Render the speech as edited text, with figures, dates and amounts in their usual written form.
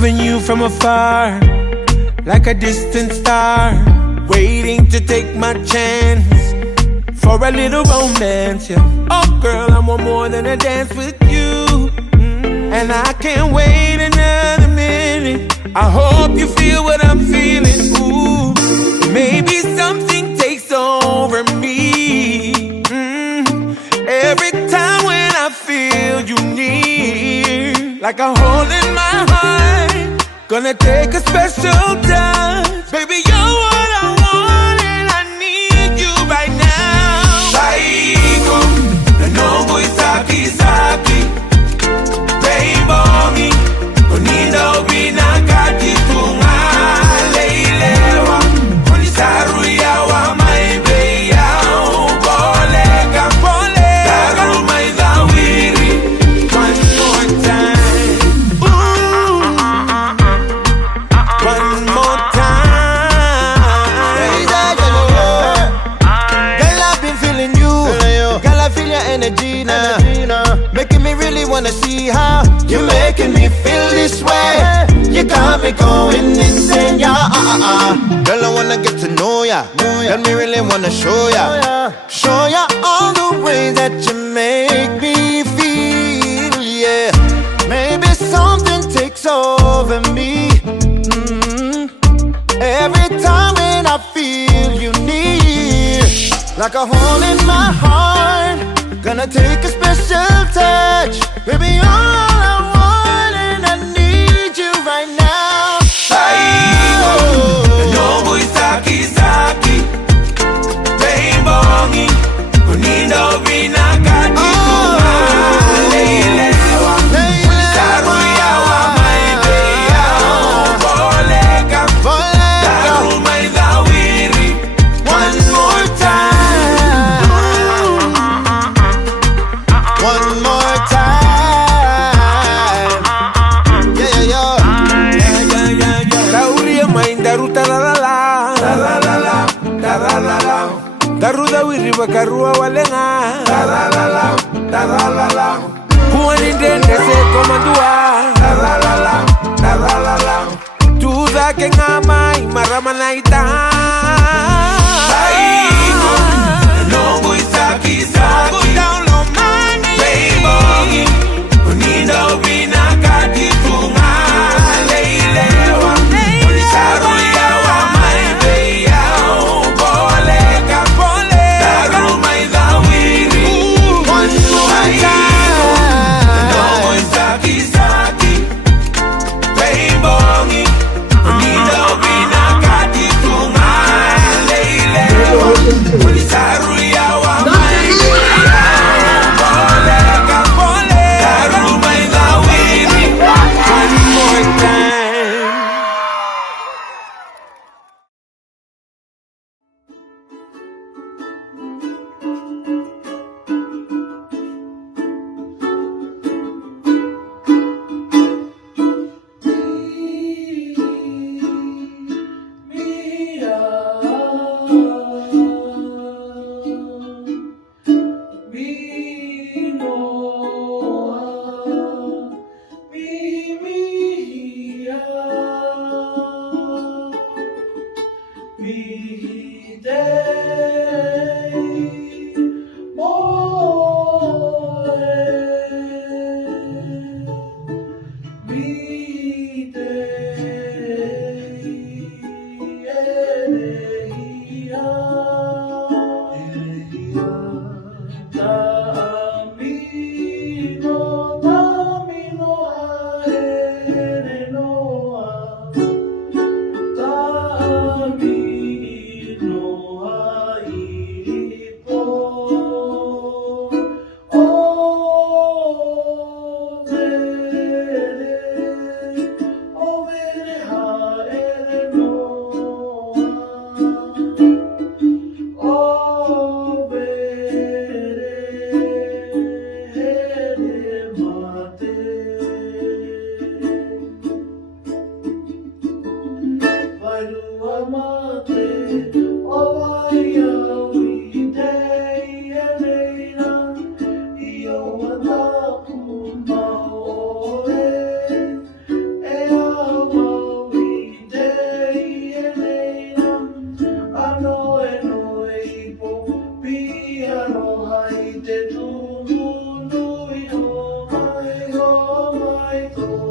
Loving you from afar, like a distant star, waiting to take my chance for a little romance, yeah. Oh girl, I want more than a dance with you, and I can't wait another minute. I hope you feel what I'm feeling. Ooh, maybe something takes over me. Every time when I feel you near, like a hole in my heart, gonna take a special touch. Baby, you're what I want and I need you right now. Saiko, nanongo isaki saki, rainbow me, uninda ubina kati tunga leilewa, unisaru yawa maibe yao, boleka, taru maidawiri, one more time. One more time. Girl, I've been feeling you. Girl, I feel your energy now. Making me really wanna see how you're making me feel this way. You got me going insane, yeah. Girl, I wanna get to know ya. Girl, me really wanna show ya. Show ya all the ways that you make me feel, yeah. Maybe something takes over me. Every time when I feel you near, like a hole in my heart, gonna take a special touch. Baby, you're all I want and I need you right now. Saiko, nanongo isaki saki, rainbow me, uninda ubina kati tunga leilewa, unisaru yawa maibe yao, boleka, taru maidawiri, one more time. One more time. Yeah. Dauria maindaru talalala, talalala, talalala. Daruda wiriba karua walenga, talalala, talalala. Kuani ndende se komandua, talalala, talalala. Tuda kengama imarama naita. Saiko, nanongo isaki saki, rainbow me, uninda ubina kati tunga leilewa, unisaru yawa maibe yao, boleka, taru maidawiri, one more time. Nanongo isaki saki, rainbow me, uninda ubina kati tunga leilewa, unisaru yawa maibe yao, boleka, taru maidawiri, one more time. tú.